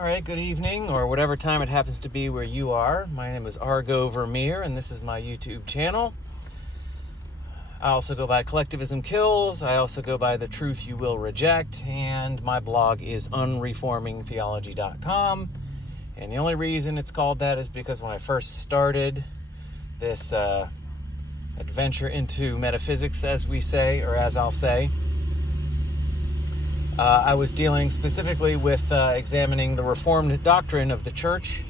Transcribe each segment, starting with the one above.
All right, good evening, or whatever time it happens to be where you are. My name is Argo Vermeer, and this is my YouTube channel. I also go by Collectivism Kills. I also go by The Truth You Will Reject, and my blog is unreformingtheology.com. And the only reason it's called that is because when I first started this adventure into metaphysics, as we say, or as I'll say, I was dealing specifically with examining the Reformed doctrine of the Church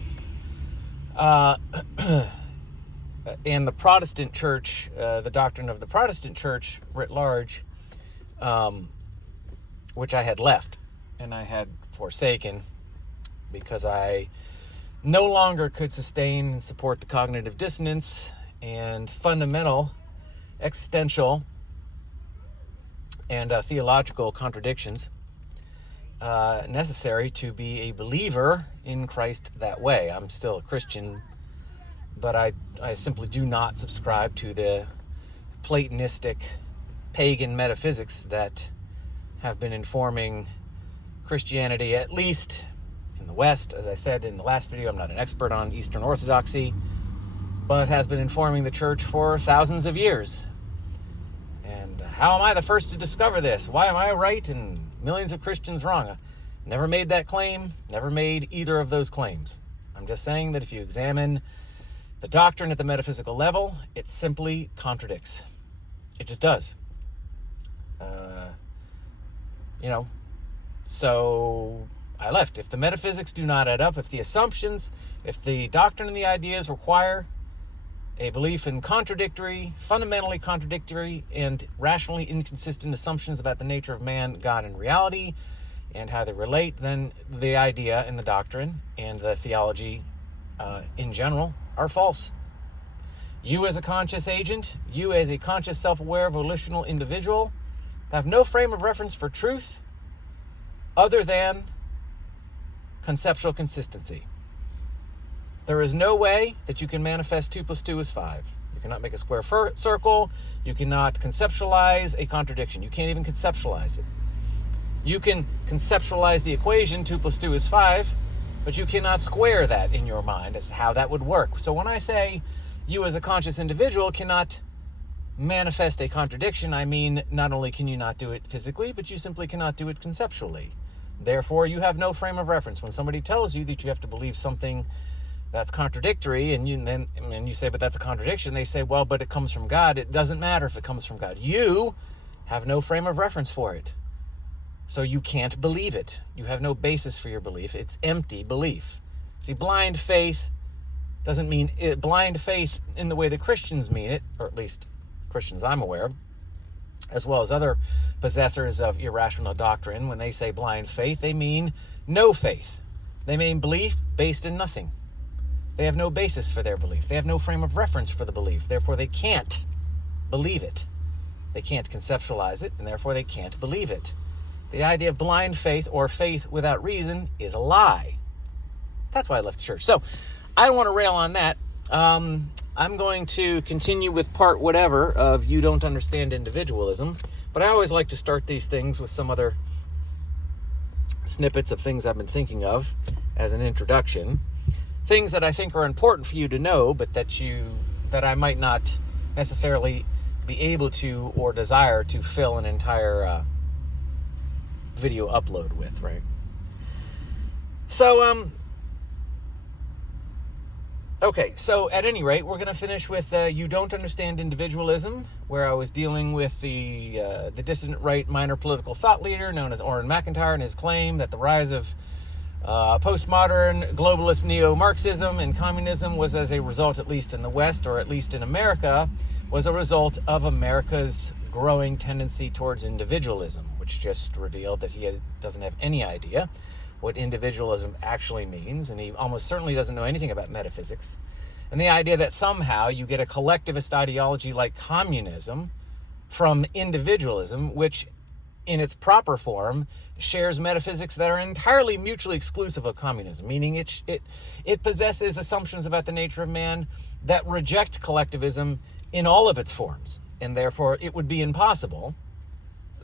and the Protestant Church, the doctrine of the Protestant Church writ large, which I had left and I had forsaken because I no longer could sustain and support the cognitive dissonance and fundamental, existential, and theological contradictions necessary to be a believer in Christ that way. I'm still a Christian, but I simply do not subscribe to the Platonistic pagan metaphysics that have been informing Christianity, at least in the West. As I said in the last video, I'm not an expert on Eastern Orthodoxy, but has been informing the Church for thousands of years. And how am I the first to discover this? Why am I right and millions of Christians wrong? I never made that claim, never made either of those claims. I'm just saying that if you examine the doctrine at the metaphysical level, it simply contradicts. It just does. So I left. If the metaphysics do not add up, if the assumptions, if the doctrine and the ideas require a belief in fundamentally contradictory, and rationally inconsistent assumptions about the nature of man, God, and reality, and how they relate, then the idea and the doctrine and the theology in general are false. You as a conscious agent, you as a conscious, self-aware, volitional individual, have no frame of reference for truth other than conceptual consistency. There is no way that you can manifest 2 + 2 is 5. You cannot make a square circle. You cannot conceptualize a contradiction. You can't even conceptualize it. You can conceptualize the equation 2 + 2 is 5, but you cannot square that in your mind as to how that would work. So when I say you as a conscious individual cannot manifest a contradiction, I mean not only can you not do it physically, but you simply cannot do it conceptually. Therefore, you have no frame of reference. When somebody tells you that you have to believe something that's contradictory, and you say, but that's a contradiction, they say, well, but it comes from God. It doesn't matter if it comes from God. You have no frame of reference for it. So you can't believe it. You have no basis for your belief. It's empty belief. See, blind faith doesn't mean blind faith in the way that Christians mean it, or at least Christians I'm aware of, as well as other possessors of irrational doctrine. When they say blind faith, they mean no faith. They mean belief based in nothing. They have no basis for their belief. They have no frame of reference for the belief. Therefore, they can't believe it. They can't conceptualize it, and therefore they can't believe it. The idea of blind faith or faith without reason is a lie. That's why I left the church. So I don't want to rail on that. I'm going to continue with part whatever of You Don't Understand Individualism, but I always like to start these things with some other snippets of things I've been thinking of as an introduction. Things that I think are important for you to know, but that I might not necessarily be able to or desire to fill an entire video upload with, right? So, okay, so at any rate, we're going to finish with You Don't Understand Individualism, where I was dealing with the dissident right minor political thought leader known as Orrin McIntyre and his claim that the rise of postmodern globalist neo-Marxism and communism was as a result, at least in the West, or at least in America, was a result of America's growing tendency towards individualism, which just revealed that he doesn't have any idea what individualism actually means, and he almost certainly doesn't know anything about metaphysics. And the idea that somehow you get a collectivist ideology like communism from individualism, which in its proper form shares metaphysics that are entirely mutually exclusive of communism, meaning it possesses assumptions about the nature of man that reject collectivism in all of its forms, and therefore it would be impossible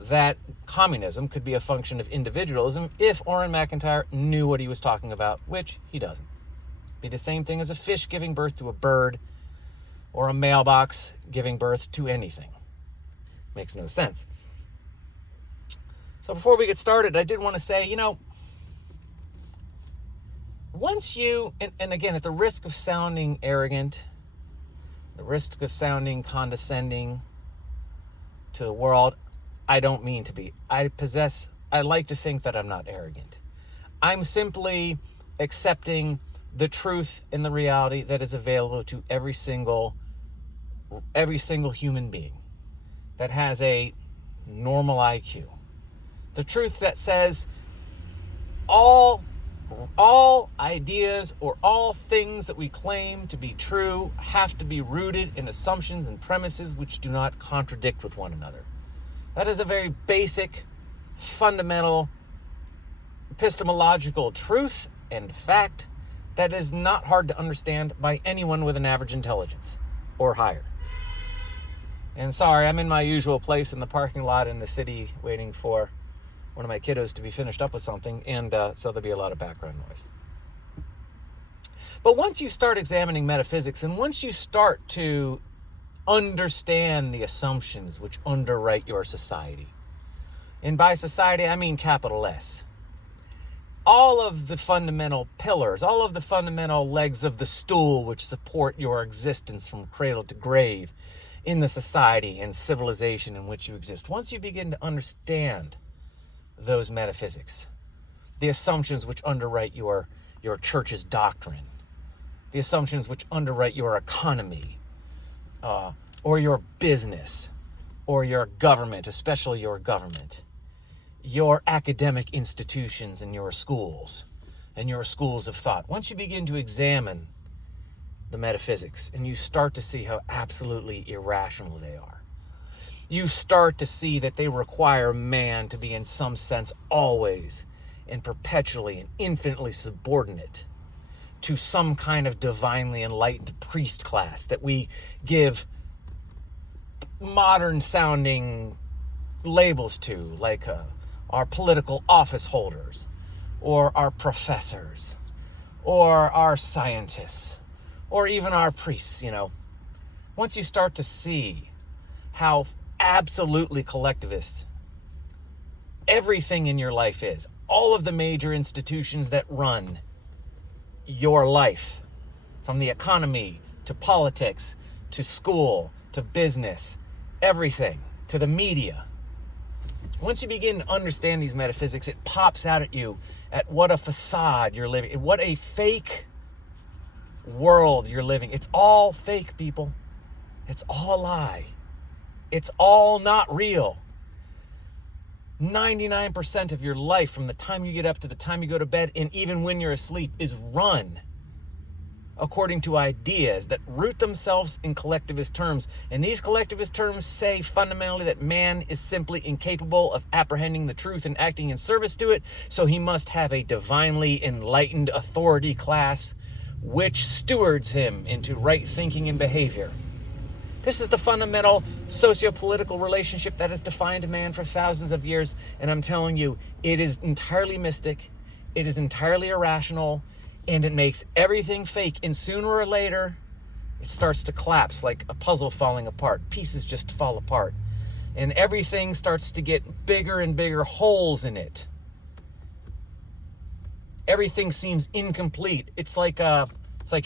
that communism could be a function of individualism if Orrin McIntyre knew what he was talking about, which he doesn't. Be the same thing as a fish giving birth to a bird or a mailbox giving birth to anything. Makes no sense. So before we get started, I did want to say, once you, and again, at the risk of sounding arrogant, the risk of sounding condescending to the world, I don't mean to be. I like to think that I'm not arrogant. I'm simply accepting the truth and the reality that is available to every single human being that has a normal IQ. The truth that says all ideas or all things that we claim to be true have to be rooted in assumptions and premises which do not contradict with one another. That is a very basic, fundamental, epistemological truth and fact that is not hard to understand by anyone with an average intelligence or higher. And sorry, I'm in my usual place in the parking lot in the city waiting for one of my kiddos to be finished up with something, and so there'll be a lot of background noise. But once you start examining metaphysics, and once you start to understand the assumptions which underwrite your society, and by society I mean capital S, all of the fundamental pillars, all of the fundamental legs of the stool which support your existence from cradle to grave in the society and civilization in which you exist, once you begin to understand those metaphysics, the assumptions which underwrite your church's doctrine, the assumptions which underwrite your economy, or your business, or your government, especially your government, your academic institutions and your schools of thought. Once you begin to examine the metaphysics and you start to see how absolutely irrational they are, you start to see that they require man to be in some sense always and perpetually and infinitely subordinate to some kind of divinely enlightened priest class that we give modern sounding labels to, like our political office holders, or our professors, or our scientists, or even our priests. Once you start to see how absolutely collectivist everything in your life is, all of the major institutions that run your life, from the economy to politics to school to business, everything, to the media. Once you begin to understand these metaphysics, it pops out at you at what a facade you're living, what a fake world you're living. It's all fake, people. It's all a lie. It's all not real. 99% of your life, from the time you get up to the time you go to bed, and even when you're asleep, is run according to ideas that root themselves in collectivist terms. And these collectivist terms say fundamentally that man is simply incapable of apprehending the truth and acting in service to it, so he must have a divinely enlightened authority class which stewards him into right thinking and behavior. This is the fundamental socio-political relationship that has defined man for thousands of years, and I'm telling you, it is entirely mystic, it is entirely irrational, and it makes everything fake, and sooner or later, it starts to collapse like a puzzle falling apart. Pieces just fall apart, and everything starts to get bigger and bigger holes in it. Everything seems incomplete. It's like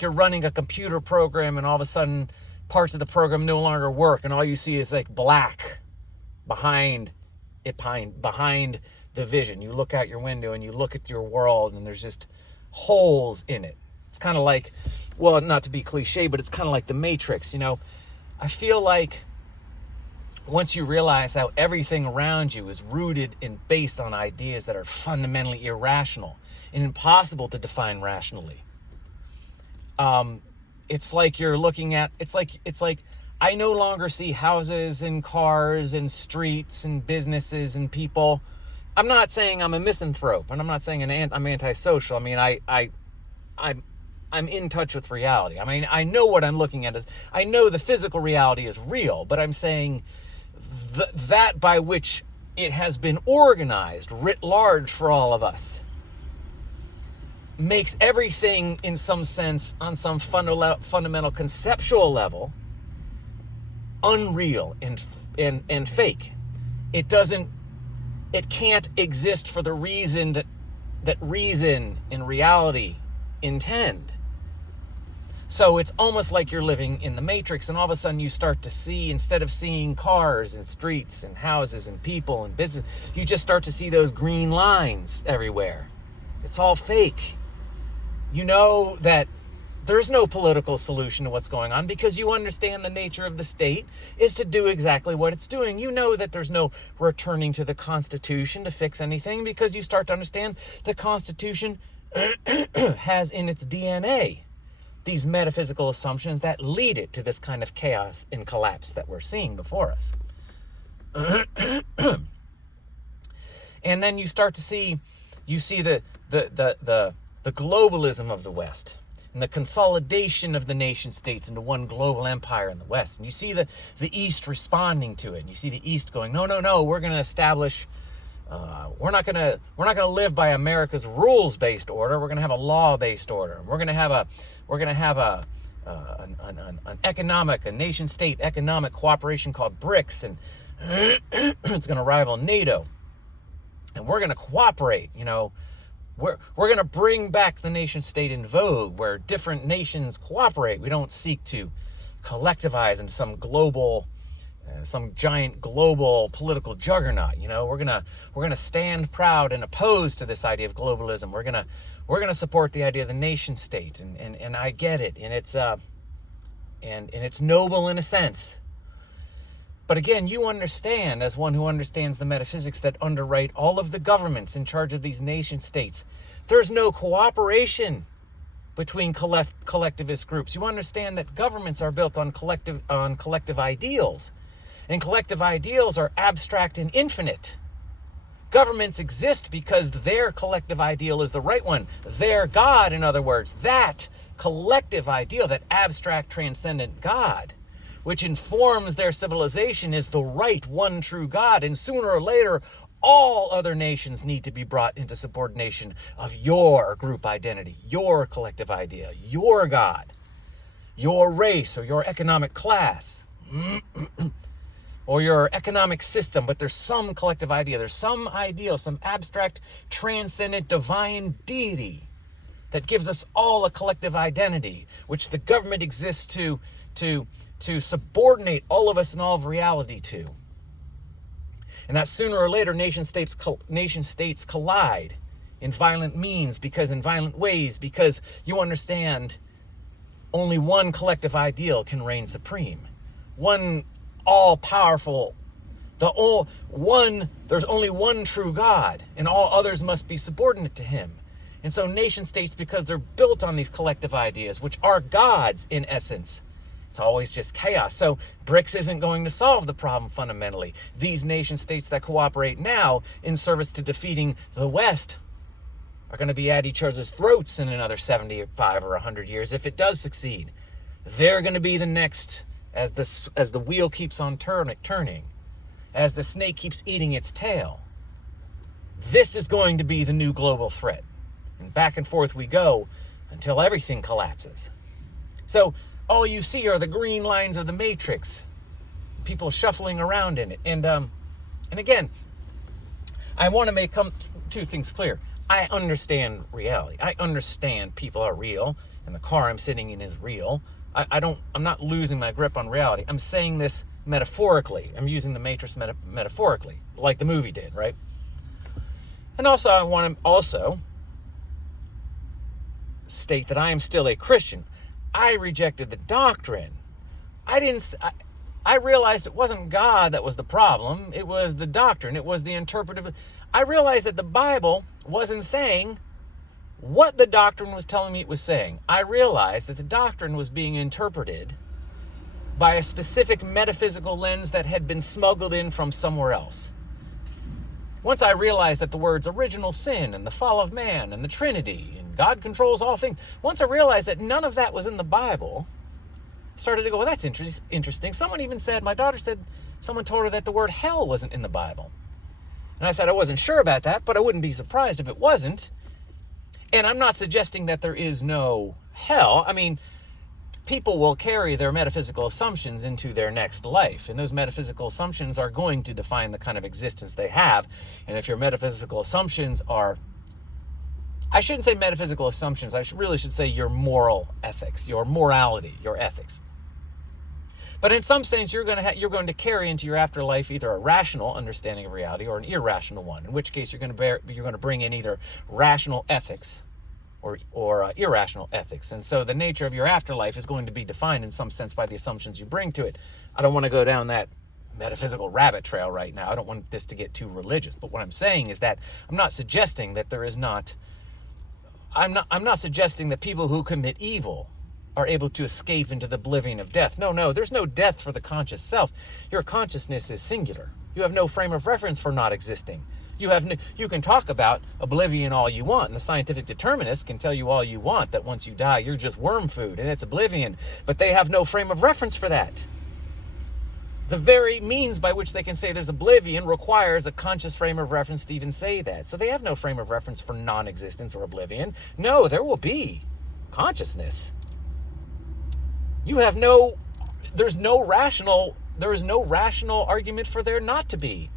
you're running a computer program, and all of a sudden, parts of the program no longer work, and all you see is like black behind the vision. You look out your window and you look at your world, and there's just holes in it. It's kind of like, well, not to be cliche, but it's kind of like the Matrix. I feel like once you realize how everything around you is rooted and based on ideas that are fundamentally irrational and impossible to define rationally, it's like you're looking at, it's like I no longer see houses and cars and streets and businesses and people. I'm not saying I'm a misanthrope, and I'm not saying I'm antisocial. I mean, I'm in touch with reality. I mean, I know what I'm looking at. I know the physical reality is real, but I'm saying that by which it has been organized writ large for all of us, makes everything in some sense, on some fundamental conceptual level, unreal and fake. It can't exist for the reason that reason and reality intend. So it's almost like you're living in the Matrix, and all of a sudden you start to see, instead of seeing cars and streets and houses and people and business, you just start to see those green lines everywhere. It's all fake. You know that there's no political solution to what's going on because you understand the nature of the state is to do exactly what it's doing. You know that there's no returning to the Constitution to fix anything because you start to understand the Constitution has in its DNA these metaphysical assumptions that lead it to this kind of chaos and collapse that we're seeing before us. And then you start to see, the globalism of the West and the consolidation of the nation states into one global empire in the West. And you see the East responding to it. And you see the East going, no, we're going to establish, we're not going to live by America's rules-based order. We're going to have a law-based order. We're going to have a nation-state economic cooperation called BRICS, and it's going to rival NATO. And we're going to cooperate, We're going to bring back the nation state in vogue where different nations cooperate. We don't seek to collectivize into some giant global political juggernaut. We're going to stand proud and opposed to this idea of globalism. We're going to support the idea of the nation state, and I get it, and it's and it's noble in a sense. But again, you understand, as one who understands the metaphysics that underwrite all of the governments in charge of these nation states, there's no cooperation between collectivist groups. You understand that governments are built on collective ideals, and collective ideals are abstract and infinite. Governments exist because their collective ideal is the right one. Their God, in other words, that collective ideal, that abstract transcendent God, which informs their civilization, is the right one true God. And sooner or later, all other nations need to be brought into subordination of your group identity, your collective idea, your God, your race or your economic class, or your economic system. But there's some collective idea, there's some ideal, some abstract, transcendent, divine deity that gives us all a collective identity, which the government exists to subordinate all of us and all of reality to. And that sooner or later nation states collide in violent ways, because you understand only one collective ideal can reign supreme. One all-powerful, there's only one true God, and all others must be subordinate to him. And so nation states, because they're built on these collective ideas, which are gods in essence, it's always just chaos. So BRICS isn't going to solve the problem fundamentally. These nation states that cooperate now in service to defeating the West are going to be at each other's throats in another 75 or 100 years if it does succeed. They're going to be the next, as the wheel keeps on turning, as the snake keeps eating its tail. This is going to be the new global threat. And back and forth we go until everything collapses. So all you see are the green lines of the Matrix, people shuffling around in it. And again, I want to make two things clear. I understand reality. I understand people are real, and the car I'm sitting in is real. I'm not losing my grip on reality. I'm saying this metaphorically. I'm using the Matrix metaphorically, like the movie did, right? And also, I want to state that I am still a Christian. I rejected the doctrine. I realized it wasn't God that was the problem. It was the doctrine. It was the interpretive. I realized that the Bible wasn't saying what the doctrine was telling me it was saying. I realized that the doctrine was being interpreted by a specific metaphysical lens that had been smuggled in from somewhere else. Once I realized that the words original sin and the fall of man and the Trinity and God controls all things, once I realized that none of that was in the Bible, I started to go, well, that's interesting. Someone even said, my daughter said, someone told her that the word hell wasn't in the Bible. And I said I wasn't sure about that, but I wouldn't be surprised if it wasn't. And I'm not suggesting that there is no hell. I mean, people will carry their metaphysical assumptions into their next life, and those metaphysical assumptions are going to define the kind of existence they have. And if your metaphysical assumptions are, I shouldn't say metaphysical assumptions, I really should say your moral ethics, your morality, your ethics. But in some sense, you're going to carry into your afterlife either a rational understanding of reality or an irrational one. In which case, you're going to bring in either rational ethics or irrational ethics. And so the nature of your afterlife is going to be defined in some sense by the assumptions you bring to it. I don't want to go down that metaphysical rabbit trail right now. I don't want this to get too religious. But what I'm saying is that I'm not suggesting that there is not. I'm not suggesting that people who commit evil are able to escape into the oblivion of death. No, there's no death for the conscious self. Your consciousness is singular. You have no frame of reference for not existing. You can talk about oblivion all you want, and the scientific determinists can tell you all you want that once you die, you're just worm food, and it's oblivion. But they have no frame of reference for that. The very means by which they can say there's oblivion requires a conscious frame of reference to even say that. So they have no frame of reference for non-existence or oblivion. No, there will be consciousness. There is no rational argument for there not to be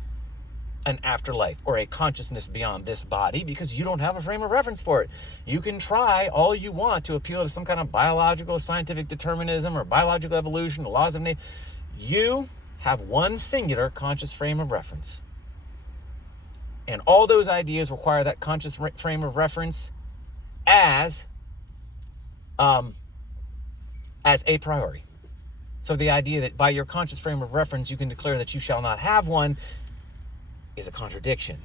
an afterlife or a consciousness beyond this body because you don't have a frame of reference for it. You can try all you want to appeal to some kind of biological scientific determinism or biological evolution, the laws of nature. You have one singular conscious frame of reference. And all those ideas require that conscious frame of reference as a priori. So the idea that by your conscious frame of reference you can declare that you shall not have one is a contradiction.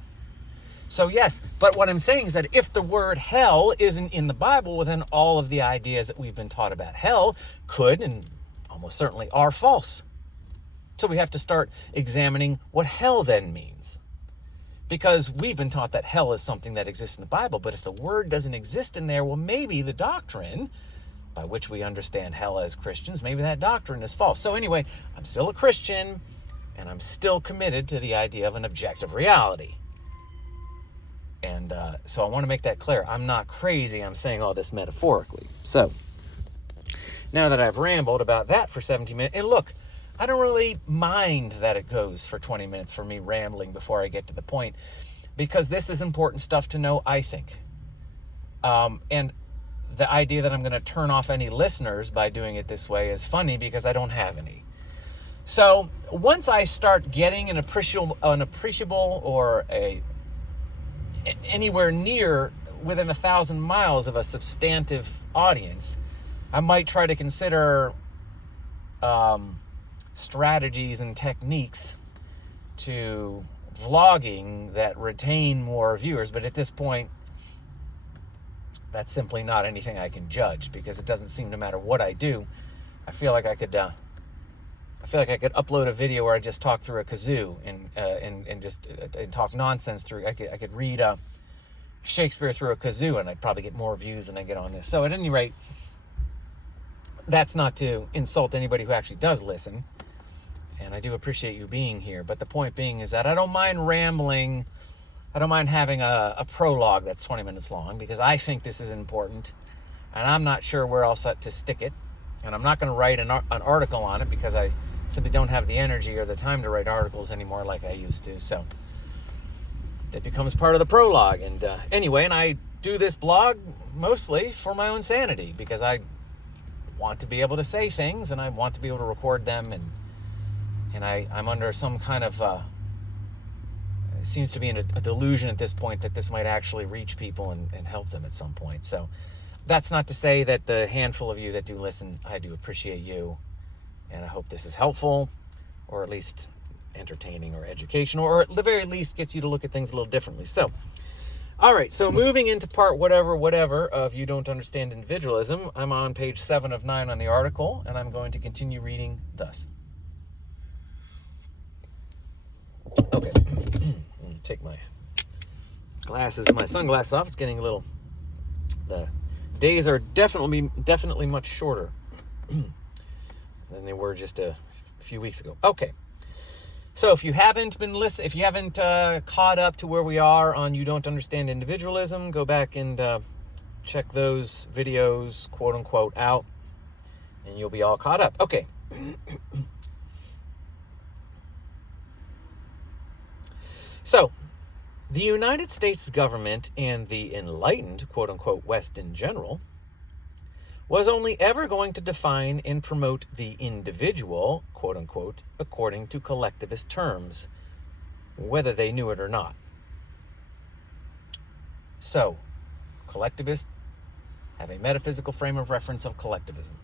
So yes, but what I'm saying is that if the word hell isn't in the Bible, well, then all of the ideas that we've been taught about hell could and almost certainly are false. So we have to start examining what hell then means. Because we've been taught that hell is something that exists in the Bible, but if the word doesn't exist in there, well, maybe the doctrine by which we understand hell as Christians, maybe that doctrine is false. So anyway, I'm still a Christian, and I'm still committed to the idea of an objective reality. And so I want to make that clear. I'm not crazy. I'm saying all this metaphorically. So now that I've rambled about that for 17 minutes, and look, I don't really mind that it goes for 20 minutes for me rambling before I get to the point, because this is important stuff to know, I think. And the idea that I'm going to turn off any listeners by doing it this way is funny because I don't have any. So once I start getting an appreciable or anywhere near within 1,000 miles of a substantive audience, I might try to consider strategies and techniques to vlogging that retain more viewers. But at this point, that's simply not anything I can judge, because it doesn't seem, no matter what I do, I feel like I could upload a video where I just talk through a kazoo and just talk nonsense through. I could read Shakespeare through a kazoo, and I'd probably get more views than I get on this. So at any rate, that's not to insult anybody who actually does listen, and I do appreciate you being here. But the point being is that I don't mind rambling. I don't mind having a prologue that's 20 minutes long, because I think this is important, and I'm not sure where else to stick it. And I'm not going to write an article on it, because I simply don't have the energy or the time to write articles anymore like I used to. So that becomes part of the prologue. And anyway, and I do this blog mostly for my own sanity, because I want to be able to say things, and I want to be able to record them, and I'm under some kind of it seems to be in a delusion at this point that this might actually reach people and help them at some point. So that's not to say that the handful of you that do listen, I do appreciate you, and I hope this is helpful, or at least entertaining or educational, or at the very least gets you to look at things a little differently. So, all right, so moving into part whatever of You Don't Understand Individualism, I'm on page 7 of 9 on the article, and I'm going to continue reading thus. Okay, let me take my sunglasses off. It's getting a little, the days are definitely much shorter than they were just a few weeks ago. Okay, So if you haven't been if you haven't caught up to where we are on You Don't Understand Individualism, go back and check those videos, quote unquote, out, and you'll be all caught up. Okay. So, the United States government and the enlightened, quote unquote, West in general, was only ever going to define and promote the individual, quote unquote, according to collectivist terms, whether they knew it or not. So, collectivists have a metaphysical frame of reference of collectivism.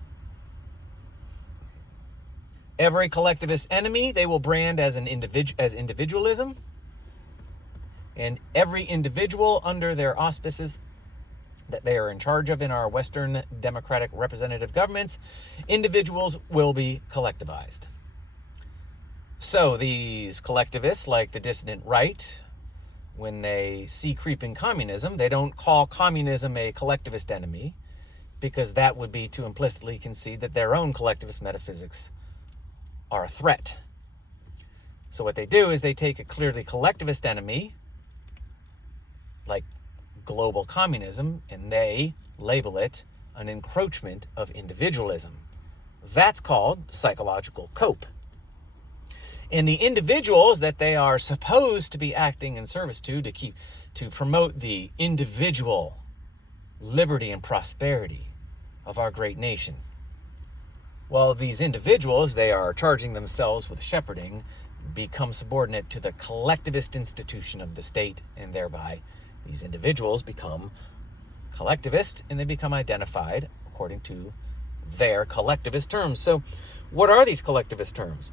Every collectivist enemy they will brand as individualism, and every individual under their auspices that they are in charge of in our Western democratic representative governments, individuals will be collectivized. So these collectivists, like the dissident right, when they see creeping communism, they don't call communism a collectivist enemy, because that would be to implicitly concede that their own collectivist metaphysics are a threat. So what they do is they take a clearly collectivist enemy, like global communism, and they label it an encroachment of individualism. That's called psychological cope. And the individuals that they are supposed to be acting in service to promote the individual liberty and prosperity of our great nation. Well, these individuals they are charging themselves with shepherding become subordinate to the collectivist institution of the state, and thereby these individuals become collectivist, and they become identified according to their collectivist terms. So what are these collectivist terms?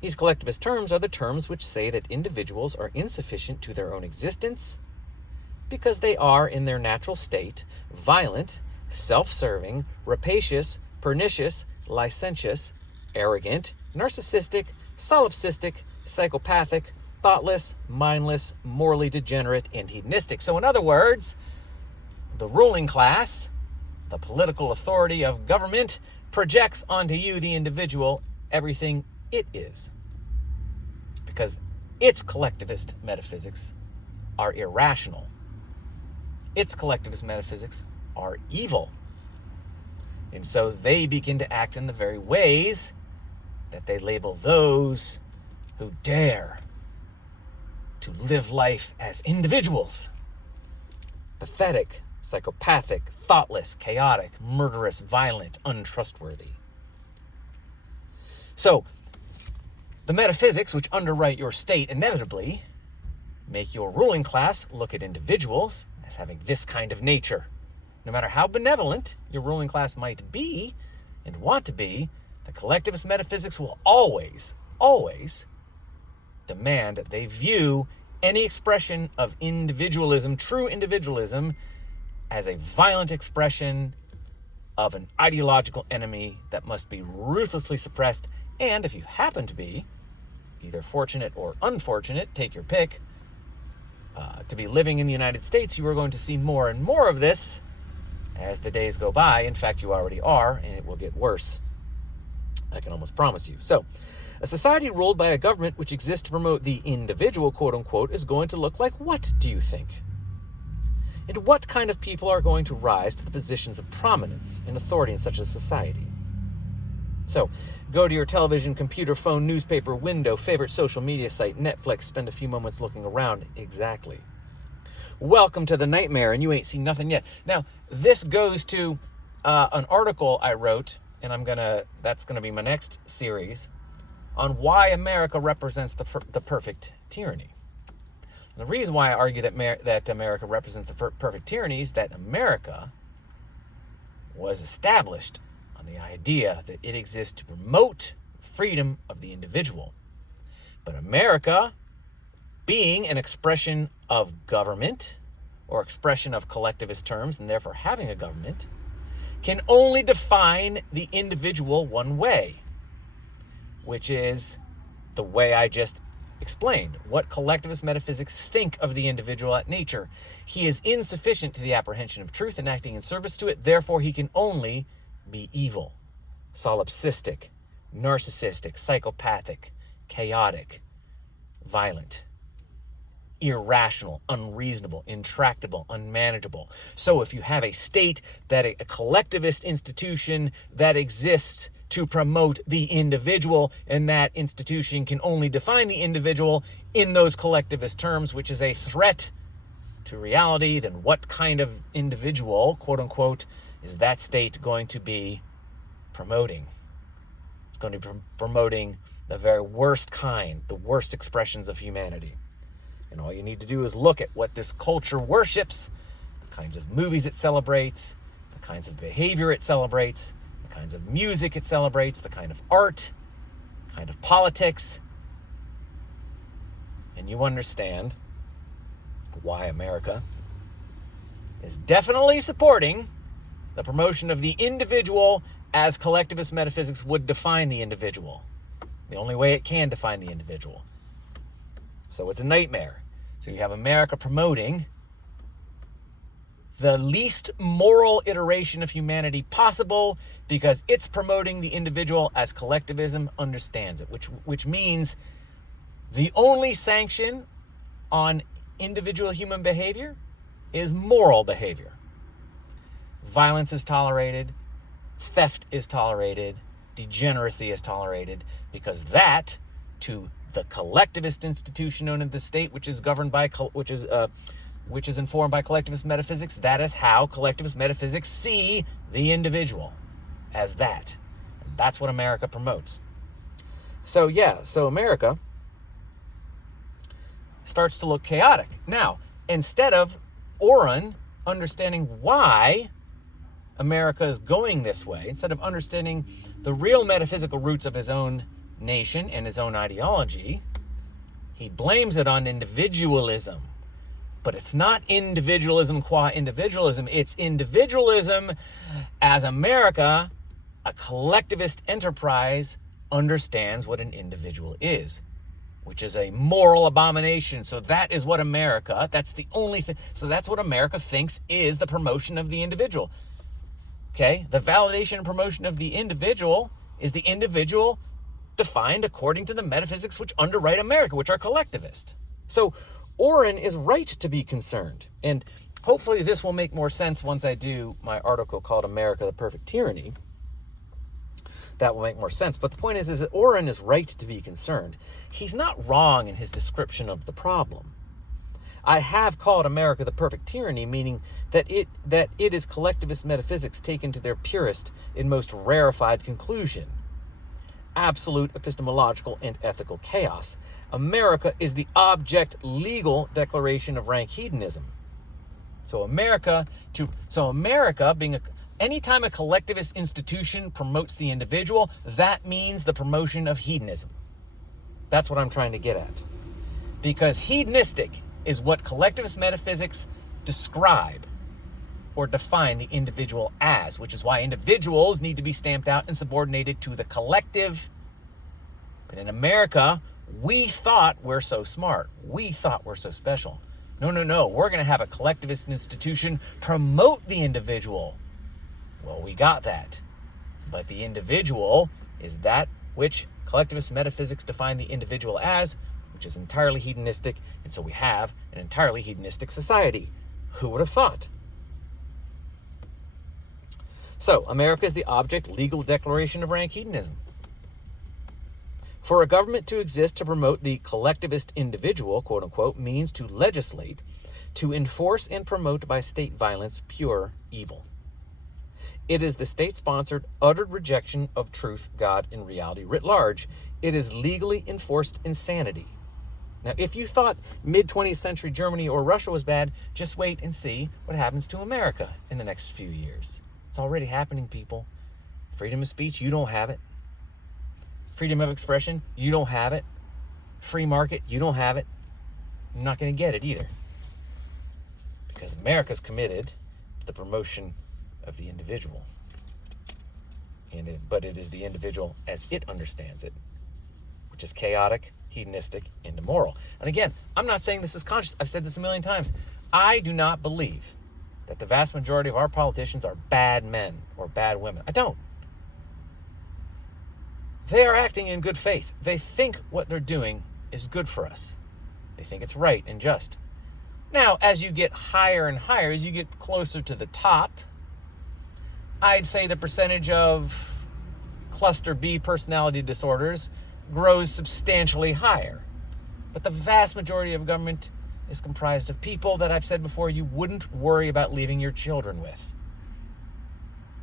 These collectivist terms are the terms which say that individuals are insufficient to their own existence because they are, in their natural state, violent, self-serving, rapacious, pernicious, licentious, arrogant, narcissistic, solipsistic, psychopathic, thoughtless, mindless, morally degenerate, and hedonistic. So in other words, the ruling class, the political authority of government, projects onto you, the individual, everything it is. Because its collectivist metaphysics are irrational. Its collectivist metaphysics are evil. And so they begin to act in the very ways that they label those who dare to live life as individuals. Pathetic, psychopathic, thoughtless, chaotic, murderous, violent, untrustworthy. So, the metaphysics which underwrite your state inevitably make your ruling class look at individuals as having this kind of nature. No matter how benevolent your ruling class might be and want to be, the collectivist metaphysics will always demand that they view any expression of individualism, true individualism, as a violent expression of an ideological enemy that must be ruthlessly suppressed. And if you happen to be either fortunate or unfortunate, take your pick, to be living in the United States, you are going to see more and more of this as the days go by. In fact, you already are, and it will get worse. I can almost promise you. So, a society ruled by a government which exists to promote the individual, quote unquote, is going to look like what, do you think? And what kind of people are going to rise to the positions of prominence and authority in such a society? So, go to your television, computer, phone, newspaper, window, favorite social media site, Netflix, spend a few moments looking around. Exactly. Welcome to the nightmare, and you ain't seen nothing yet. Now, this goes to an article I wrote, and that's gonna be my next series, on why America represents the perfect tyranny. And the reason why I argue that America represents the perfect tyranny is that America was established on the idea that it exists to promote freedom of the individual. But America, being an expression of government, or expression of collectivist terms, and therefore having a government, can only define the individual one way, which is the way I just explained, what collectivist metaphysics think of the individual at nature. He is insufficient to the apprehension of truth and acting in service to it, therefore he can only be evil, solipsistic, narcissistic, psychopathic, chaotic, violent, irrational, unreasonable, intractable, unmanageable. So if you have a state that a collectivist institution that exists to promote the individual, and that institution can only define the individual in those collectivist terms, which is a threat to reality, then what kind of individual, quote unquote, is that state going to be promoting? It's going to be promoting the very worst kind, the worst expressions of humanity. And all you need to do is look at what this culture worships, the kinds of movies it celebrates, the kinds of behavior it celebrates, the kinds of music it celebrates, the kind of art, the kind of politics. And you understand why America is definitely supporting the promotion of the individual as collectivist metaphysics would define the individual. The only way it can define the individual. So it's a nightmare. So you have America promoting the least moral iteration of humanity possible because it's promoting the individual as collectivism understands it, which means the only sanction on individual human behavior is moral behavior. Violence is tolerated, theft is tolerated, degeneracy is tolerated, because that, to the collectivist institution known as the state, which is governed by, which is informed by collectivist metaphysics, that is how collectivist metaphysics see the individual, as that. And that's what America promotes. So America starts to look chaotic. Now, instead of Oren understanding why America is going this way, instead of understanding the real metaphysical roots of his own nation and his own ideology, he blames it on individualism. But it's not individualism qua individualism. It's individualism as America, a collectivist enterprise, understands what an individual is, which is a moral abomination. So that is what America, that's the only thing. So that's what America thinks is the promotion of the individual. Okay? The validation and promotion of the individual is the individual defined according to the metaphysics which underwrite America, which are collectivist. So Oren is right to be concerned. And hopefully this will make more sense once I do my article called America, the Perfect Tyranny. That will make more sense. But the point is that Oren is right to be concerned. He's not wrong in his description of the problem. I have called America the perfect tyranny, meaning that it is collectivist metaphysics taken to their purest and most rarefied conclusion. Absolute epistemological and ethical chaos. America is the object legal declaration of rank hedonism. So America being anytime a collectivist institution promotes the individual, that means the promotion of hedonism. That's what I'm trying to get at. Because hedonistic is what collectivist metaphysics describe or define the individual as, which is why individuals need to be stamped out and subordinated to the collective. But in America, we thought we're so smart. We thought we're so special. No. We're going to have a collectivist institution promote the individual. Well, we got that. But the individual is that which collectivist metaphysics define the individual as, which is entirely hedonistic, and so we have an entirely hedonistic society. Who would have thought? So, America is the object legal declaration of rank hedonism. For a government to exist to promote the collectivist individual, quote unquote, means to legislate, to enforce and promote by state violence pure evil. It is the state-sponsored, uttered rejection of truth, God, and reality writ large. It is legally enforced insanity. Now, if you thought mid-20th century Germany or Russia was bad, just wait and see what happens to America in the next few years. It's already happening, people. Freedom of speech, you don't have it. Freedom of expression, you don't have it. Free market, you don't have it. You're not going to get it either. Because America's committed to the promotion of the individual. But it is the individual as it understands it, which is chaotic, hedonistic, and immoral. And again, I'm not saying this is conscious. I've said this a million times. I do not believe that the vast majority of our politicians are bad men or bad women. I don't. they are acting in good faith. They think what they're doing is good for us. They think it's right and just. Now, as you get higher and higher, as you get closer to the top, I'd say the percentage of cluster B personality disorders grows substantially higher. But the vast majority of government is comprised of people that I've said before you wouldn't worry about leaving your children with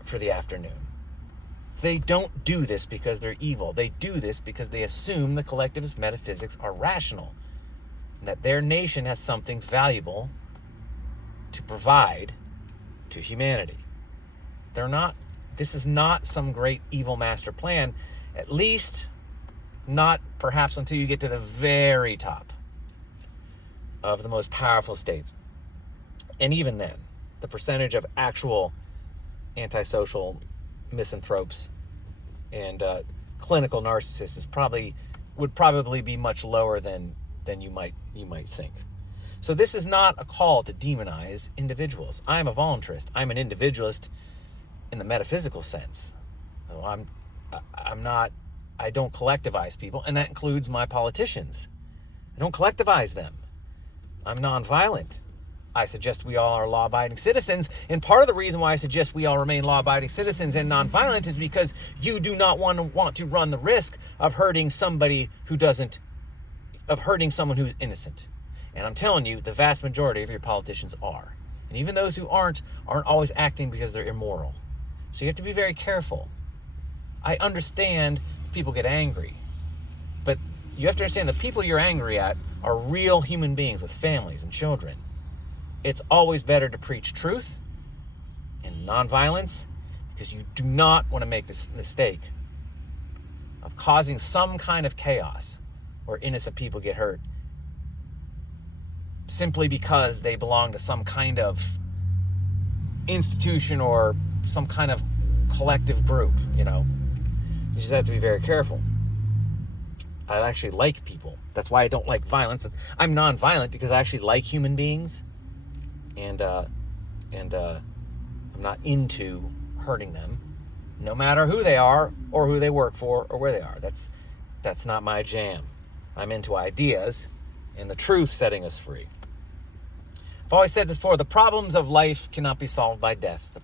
for the afternoon. They don't do this because they're evil. They do this because they assume the collectivist metaphysics are rational, and that their nation has something valuable to provide to humanity. This is not some great evil master plan, at least not perhaps until you get to the very top of the most powerful states. And even then, the percentage of actual antisocial misanthropes and clinical narcissists would probably be much lower than you might think. So this is not a call to demonize individuals. I'm a voluntarist. I'm an individualist in the metaphysical sense. I don't collectivize people, and that includes my politicians. I don't collectivize them. I'm nonviolent. I suggest we all are law-abiding citizens, and part of the reason why I suggest we all remain law-abiding citizens and nonviolent is because you do not want to run the risk of hurting someone who's innocent. And I'm telling you, the vast majority of your politicians are. And even those who aren't always acting because they're immoral. So you have to be very careful. I understand people get angry, but you have to understand the people you're angry at are real human beings with families and children. It's always better to preach truth and nonviolence because you do not want to make this mistake of causing some kind of chaos where innocent people get hurt simply because they belong to some kind of institution or some kind of collective group, You just have to be very careful. I actually like people. That's why I don't like violence. I'm nonviolent because I actually like human beings. And I'm not into hurting them, no matter who they are or who they work for or where they are. That's not my jam. I'm into ideas and the truth setting us free. I've always said this before: the problems of life cannot be solved by death. The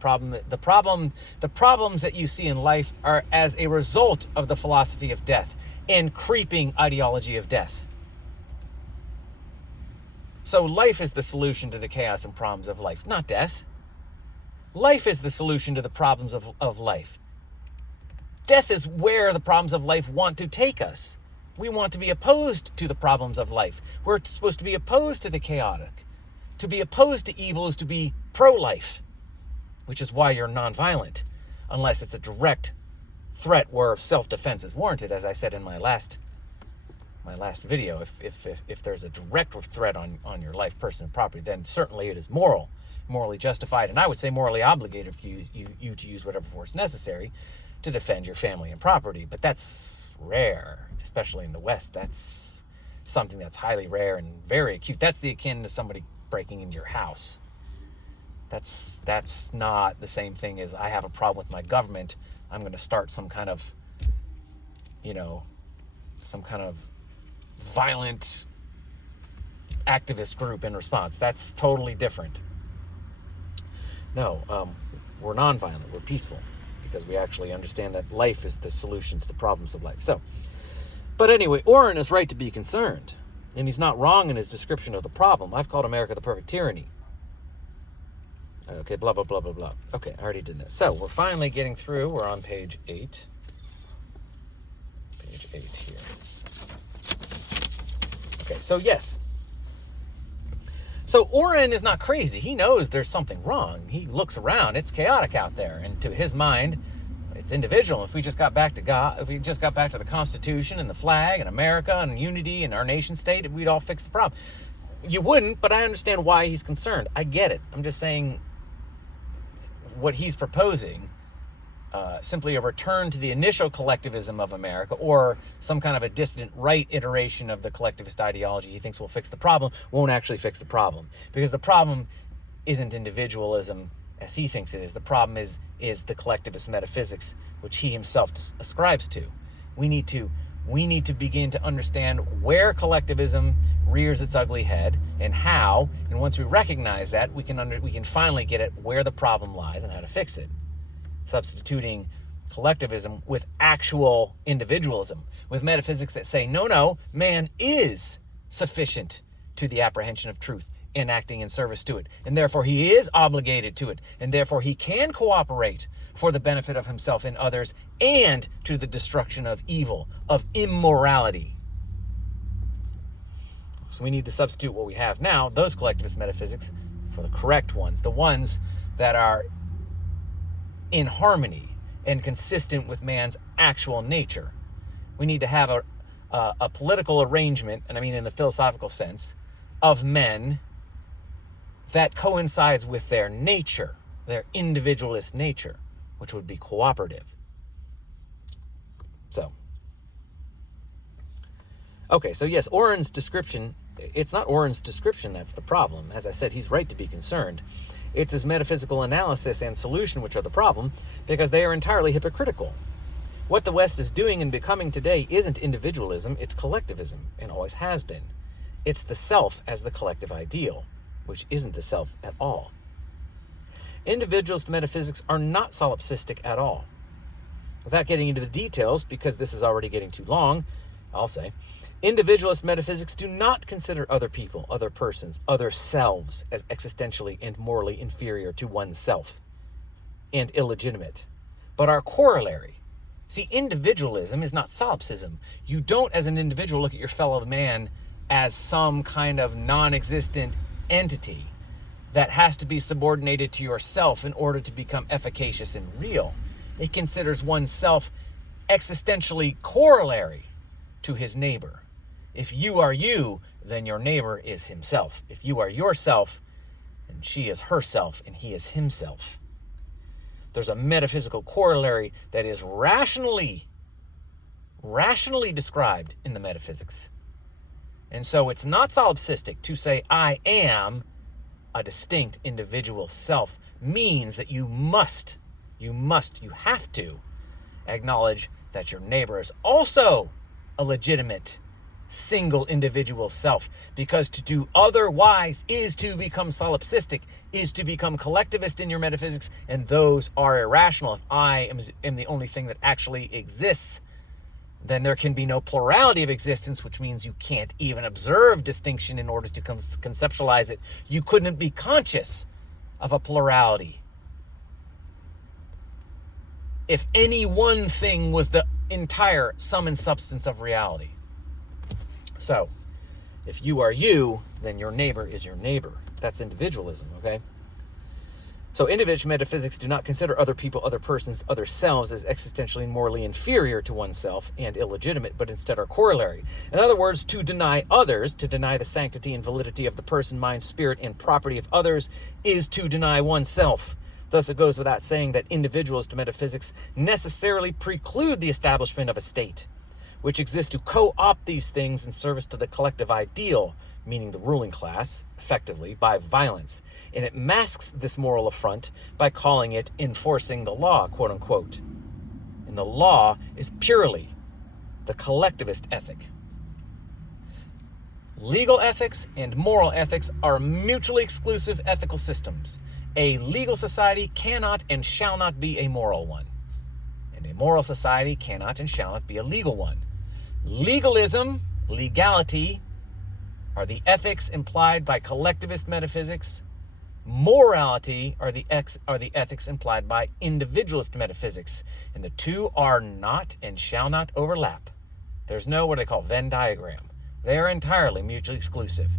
problems that you see in life are as a result of the philosophy of death and creeping ideology of death. So life is the solution to the chaos and problems of life, not death. Life is the solution to the problems of life. Death is where the problems of life want to take us. We want to be opposed to the problems of life. We're supposed to be opposed to the chaotic. To be opposed to evil is to be pro-life, which is why you're nonviolent, unless it's a direct threat where self-defense is warranted, as I said in my last video. If there's a direct threat on your life, person, and property, then certainly it is morally justified, and I would say morally obligated for you to use whatever force necessary to defend your family and property. But that's rare, especially in the West. That's something that's highly rare and very acute. That's the akin to somebody breaking into your house. That's not the same thing as I have a problem with my government, I'm going to start some kind of violent activist group in response. That's totally different. No, we're nonviolent, we're peaceful, because we actually understand that life is the solution to the problems of life. But anyway, Orrin is right to be concerned, and he's not wrong in his description of the problem. I've called America the perfect tyranny. Okay, blah, blah, blah, blah, blah. Okay, I already did that. So, we're finally getting through. We're on page 8. Page 8 here. Okay, so yes. So, Orrin is not crazy. He knows there's something wrong. He looks around. It's chaotic out there. And to his mind, it's individual. If we just got back to God, if we just got back to the Constitution and the flag and America and unity and our nation state, we'd all fix the problem. You wouldn't, but I understand why he's concerned. I get it. I'm just saying what he's proposing, simply a return to the initial collectivism of America or some kind of a dissident right iteration of the collectivist ideology he thinks will fix the problem, won't actually fix the problem. Because the problem isn't individualism as he thinks it is. The problem is the collectivist metaphysics, which he himself ascribes to. We need to begin to understand where collectivism rears its ugly head and how. And once we recognize that, we can finally get at where the problem lies and how to fix it. Substituting collectivism with actual individualism, with metaphysics that say, no, man is sufficient to the apprehension of truth and acting in service to it, and therefore he is obligated to it, and therefore he can cooperate for the benefit of himself and others and to the destruction of evil, of immorality. So we need to substitute what we have now, those collectivist metaphysics, for the correct ones, the ones that are in harmony and consistent with man's actual nature. We need to have a political arrangement, and I mean in the philosophical sense, of men that coincides with their nature, their individualist nature, which would be cooperative. So, okay, so yes, Oren's description, it's not Oren's description that's the problem. As I said, he's right to be concerned. It's his metaphysical analysis and solution which are the problem, because they are entirely hypocritical. What the West is doing and becoming today isn't individualism, it's collectivism, and always has been. It's the self as the collective ideal, which isn't the self at all. Individualist metaphysics are not solipsistic at all. Without getting into the details, because this is already getting too long, I'll say, individualist metaphysics do not consider other people, other persons, other selves as existentially and morally inferior to oneself and illegitimate, but are corollary. See, individualism is not solipsism. You don't, as an individual, look at your fellow man as some kind of non-existent entity that has to be subordinated to yourself in order to become efficacious and real. It considers oneself existentially corollary to his neighbor. If you are you, then your neighbor is himself. If you are yourself, then she is herself and he is himself. There's a metaphysical corollary that is rationally described in the metaphysics. And so it's not solipsistic to say, I am a distinct individual self, means that you have to acknowledge that your neighbor is also a legitimate single individual self, because to do otherwise is to become solipsistic, is to become collectivist in your metaphysics, and those are irrational. If I am the only thing that actually exists, then there can be no plurality of existence, which means you can't even observe distinction in order to conceptualize it. You couldn't be conscious of a plurality if any one thing was the entire sum and substance of reality. So, if you are you, then your neighbor is your neighbor. That's individualism, okay? So individual metaphysics do not consider other people, other persons, other selves as existentially and morally inferior to oneself and illegitimate, but instead are corollary. In other words, to deny others, to deny the sanctity and validity of the person, mind, spirit, and property of others, is to deny oneself. Thus, it goes without saying that individualist metaphysics necessarily preclude the establishment of a state, which exists to co-opt these things in service to the collective ideal, meaning the ruling class, effectively, by violence. And it masks this moral affront by calling it enforcing the law, quote unquote. And the law is purely the collectivist ethic. Legal ethics and moral ethics are mutually exclusive ethical systems. A legal society cannot and shall not be a moral one. And a moral society cannot and shall not be a legal one. Legalism, legality, are the ethics implied by collectivist metaphysics. Morality are the ethics implied by individualist metaphysics. And the two are not and shall not overlap. There's no what they call Venn diagram. They are entirely mutually exclusive.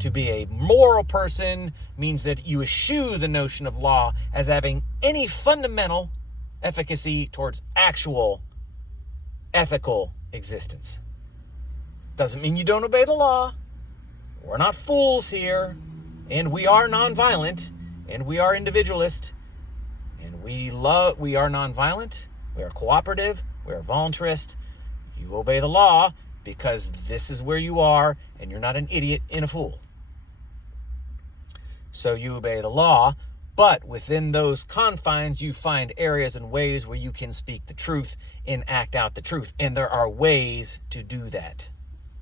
To be a moral person means that you eschew the notion of law as having any fundamental efficacy towards actual ethical existence. Doesn't mean you don't obey the law. We're not fools here, and we are nonviolent, and we are individualist, and we are nonviolent, we are cooperative, we are voluntarist. You obey the law because this is where you are, and you're not an idiot and a fool. So you obey the law But within those confines, you find areas and ways where you can speak the truth and act out the truth. And there are ways to do that.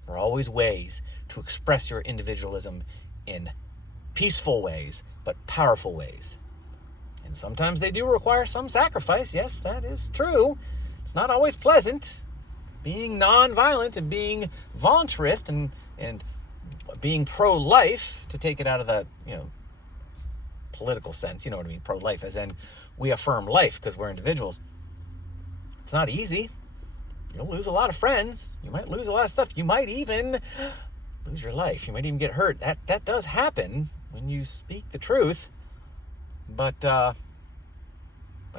There are always ways to express your individualism in peaceful ways, but powerful ways. And sometimes they do require some sacrifice. Yes, that is true. It's not always pleasant. Being nonviolent and being voluntarist and being pro-life, to take it out of the, political sense, you know what I mean, pro-life, as in we affirm life because we're individuals. It's not easy. You'll lose a lot of friends. You might lose a lot of stuff. You might even lose your life. You might even get hurt. That does happen when you speak the truth. But I'm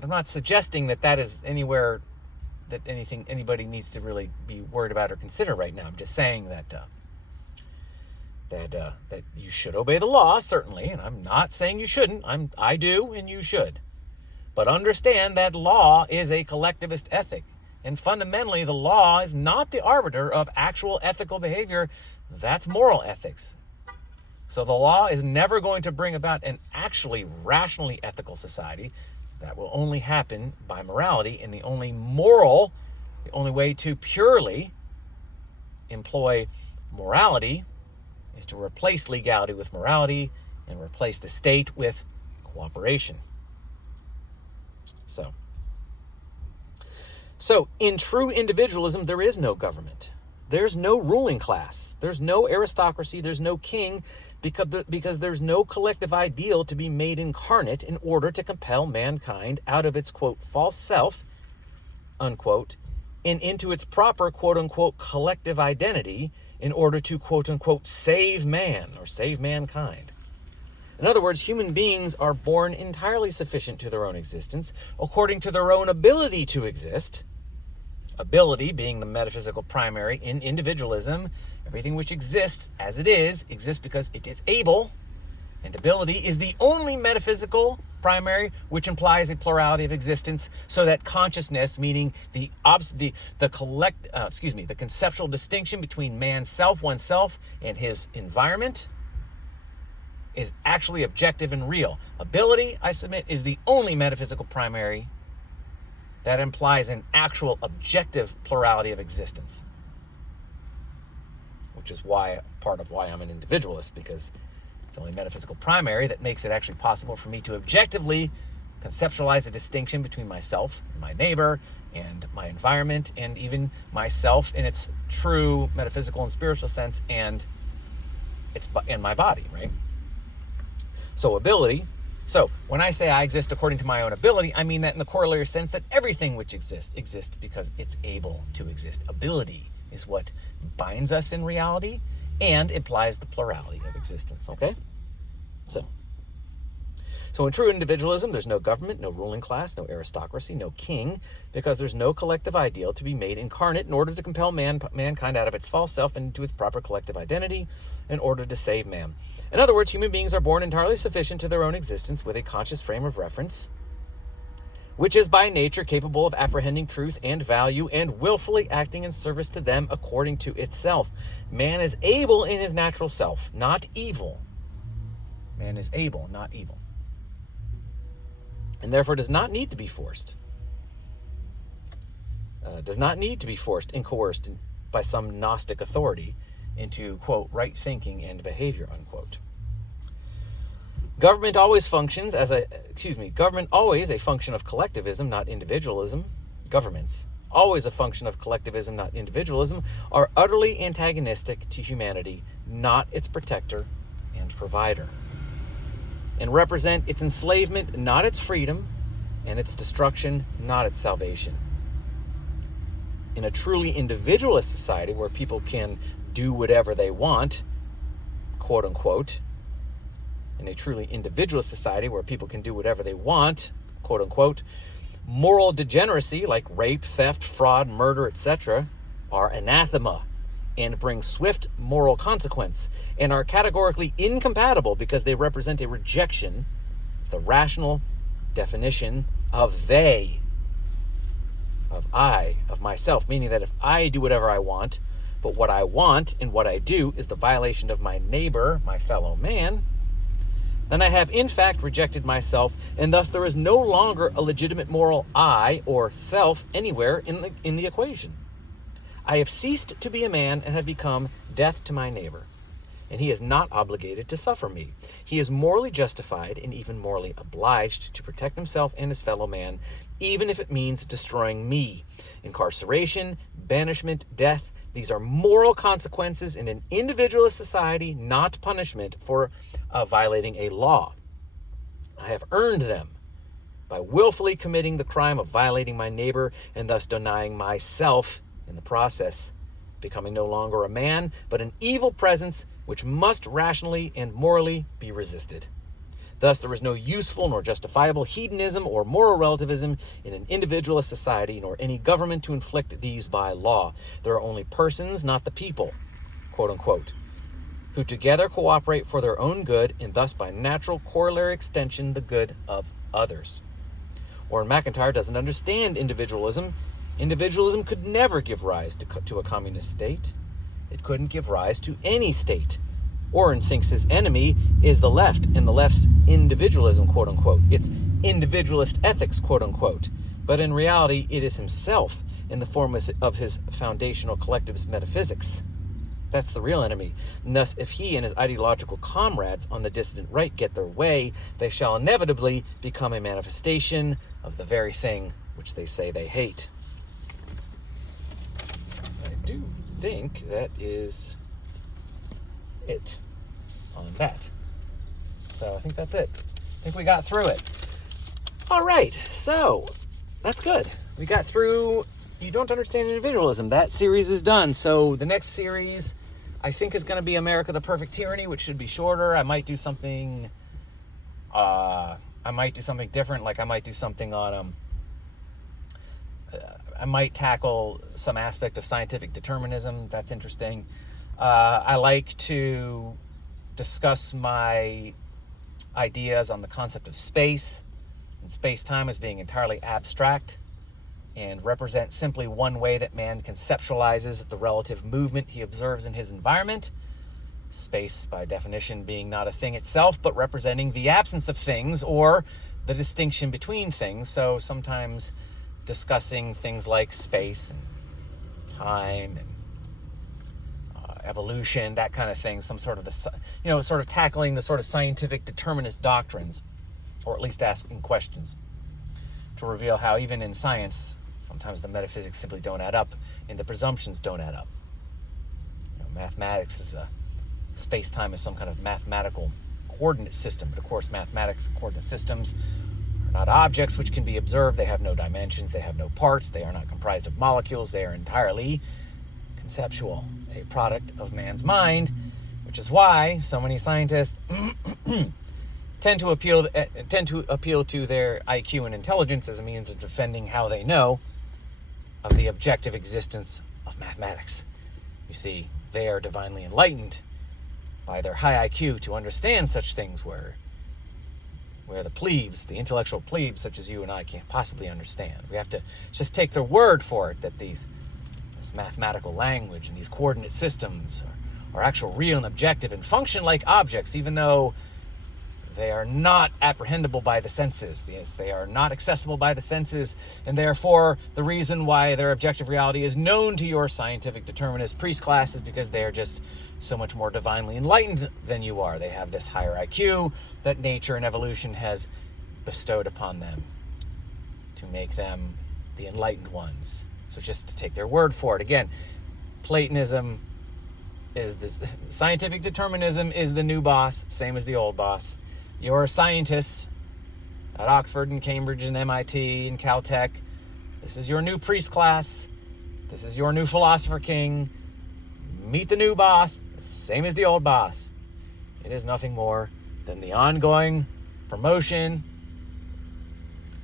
not suggesting that is anywhere that anybody needs to really be worried about or consider right now. I'm just saying that you should obey the law, certainly, and I'm not saying you shouldn't. I do, and you should. But understand that law is a collectivist ethic, and fundamentally, the law is not the arbiter of actual ethical behavior. That's moral ethics. So the law is never going to bring about an actually rationally ethical society. That will only happen by morality, and the only way to purely employ morality is to replace legality with morality and replace the state with cooperation. So in true individualism, there is no government. There's no ruling class. There's no aristocracy. There's no king, because there's no collective ideal to be made incarnate in order to compel mankind out of its, quote, false self, unquote, and into its proper, quote, unquote, collective identity in order to, quote, unquote, save man or save mankind. In other words, human beings are born entirely sufficient to their own existence according to their own ability to exist. Ability being the metaphysical primary in individualism. Everything which exists as it is exists because it is able, and ability is the only metaphysical primary which implies a plurality of existence, so that consciousness, meaning the conceptual distinction between man's self, oneself, and his environment, is actually objective and real. Ability, I submit, is the only metaphysical primary that implies an actual objective plurality of existence. Which is part of why I'm an individualist, because it's the only metaphysical primary that makes it actually possible for me to objectively conceptualize a distinction between myself and my neighbor and my environment and even myself in its true metaphysical and spiritual sense and my body, right? So ability. So when I say I exist according to my own ability, I mean that in the corollary sense that everything which exists because it's able to exist. Ability is what binds us in reality and implies the plurality of existence, okay? So in true individualism, there's no government, no ruling class, no aristocracy, no king, because there's no collective ideal to be made incarnate in order to compel mankind out of its false self and into its proper collective identity in order to save man. In other words, human beings are born entirely sufficient to their own existence with a conscious frame of reference, which is by nature capable of apprehending truth and value and willfully acting in service to them according to itself. Man is able in his natural self, not evil. Man is able, not evil. And therefore does not need to be forced. And coerced by some Gnostic authority into, quote, right thinking and behavior, unquote. Government always a function of collectivism, not individualism. Governments, always a function of collectivism, not individualism, are utterly antagonistic to humanity, not its protector and provider, and represent its enslavement, not its freedom, and its destruction, not its salvation. In a truly individualist society where people can do whatever they want, quote unquote, in a truly individualist society where people can do whatever they want, quote unquote, moral degeneracy like rape, theft, fraud, murder, etc., are anathema and bring swift moral consequence and are categorically incompatible because they represent a rejection of the rational definition of they, of I, of myself, meaning that if I do whatever I want, but what I want and what I do is the violation of my neighbor, my fellow man, then I have in fact rejected myself, and thus there is no longer a legitimate moral I or self anywhere in the equation. I have ceased to be a man and have become death to my neighbor, and he is not obligated to suffer me. He is morally justified and even morally obliged to protect himself and his fellow man, even if it means destroying me. Incarceration, banishment, death, these are moral consequences in an individualist society, not punishment for violating a law. I have earned them by willfully committing the crime of violating my neighbor and thus denying myself in the process, becoming no longer a man, but an evil presence which must rationally and morally be resisted. Thus, there is no useful nor justifiable hedonism or moral relativism in an individualist society, nor any government to inflict these by law. There are only persons, not the people, quote unquote, who together cooperate for their own good, and thus by natural corollary extension, the good of others. Warren McIntyre doesn't understand individualism. Individualism could never give rise to a communist state. It couldn't give rise to any state. Warren thinks his enemy is the left and the left's individualism, quote unquote. It's individualist ethics, quote unquote. But in reality, it is himself in the form of his foundational collectivist metaphysics. That's the real enemy. And thus, if he and his ideological comrades on the dissident right get their way, they shall inevitably become a manifestation of the very thing which they say they hate. I do think that is it on that. So I think that's it. I think we got through it. All right, so that's good. We got through You Don't Understand Individualism. That series is done. So the next series, I think, is going to be America the Perfect Tyranny, which should be shorter. I might do something different. Like I might do something on I might tackle some aspect of scientific determinism. That's interesting. I like to discuss my ideas on the concept of space and space-time as being entirely abstract and represent simply one way that man conceptualizes the relative movement he observes in his environment. Space, by definition, being not a thing itself, but representing the absence of things or the distinction between things. So sometimes discussing things like space and time and evolution, that kind of thing, some sort of sort of tackling the sort of scientific determinist doctrines, or at least asking questions to reveal how even in science, sometimes the metaphysics simply don't add up and the presumptions don't add up. Mathematics is space-time is some kind of mathematical coordinate system, but of course mathematics and coordinate systems are not objects which can be observed. They have no dimensions, they have no parts, they are not comprised of molecules, they are entirely conceptual, a product of man's mind, which is why so many scientists tend to appeal to their IQ and intelligence as a means of defending how they know of the objective existence of mathematics. You see, they are divinely enlightened by their high IQ to understand such things where the plebes, the intellectual plebes such as you and I, can't possibly understand. We have to just take their word for it that this mathematical language and these coordinate systems are actual, real, and objective and function like objects, even though they are not apprehendable by the senses. Yes, they are not accessible by the senses, and therefore the reason why their objective reality is known to your scientific determinist priest class is because they are just so much more divinely enlightened than you are. They have this higher IQ that nature and evolution has bestowed upon them to make them the enlightened ones. So just to take their word for it. Again, Platonism is this, scientific determinism is the new boss, same as the old boss. Your scientists at Oxford and Cambridge and MIT and Caltech, this is your new priest class. This is your new philosopher king. Meet the new boss, same as the old boss. It is nothing more than the ongoing promotion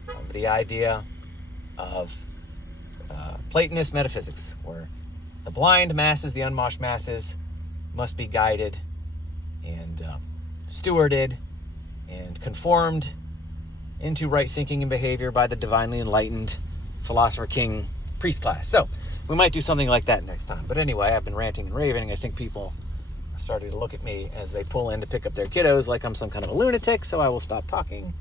of the idea of Platonist metaphysics, where the blind masses, the unwashed masses, must be guided and stewarded and conformed into right thinking and behavior by the divinely enlightened philosopher king priest class. So we might do something like that next time. But anyway, I've been ranting and raving. I think people started to look at me as they pull in to pick up their kiddos like I'm some kind of a lunatic, so I will stop talking.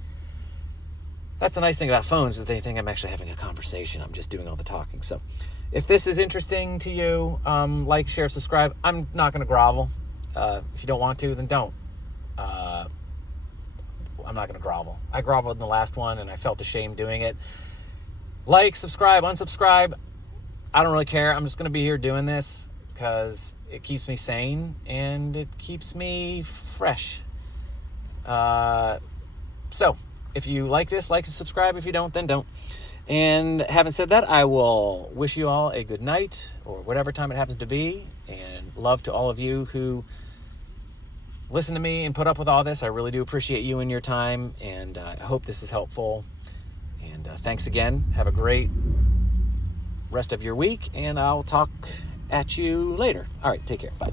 That's the nice thing about phones, is they think I'm actually having a conversation. I'm just doing all the talking. So if this is interesting to you, like, share, subscribe. I'm not going to grovel. If you don't want to, then don't. I'm not going to grovel. I groveled in the last one, and I felt ashamed doing it. Like, subscribe, unsubscribe. I don't really care. I'm just going to be here doing this because it keeps me sane and it keeps me fresh. So if you like this, like and subscribe. If you don't, then don't. And having said that, I will wish you all a good night or whatever time it happens to be. And love to all of you who listen to me and put up with all this. I really do appreciate you and your time. And I hope this is helpful. And thanks again. Have a great rest of your week. And I'll talk at you later. All right, take care. Bye.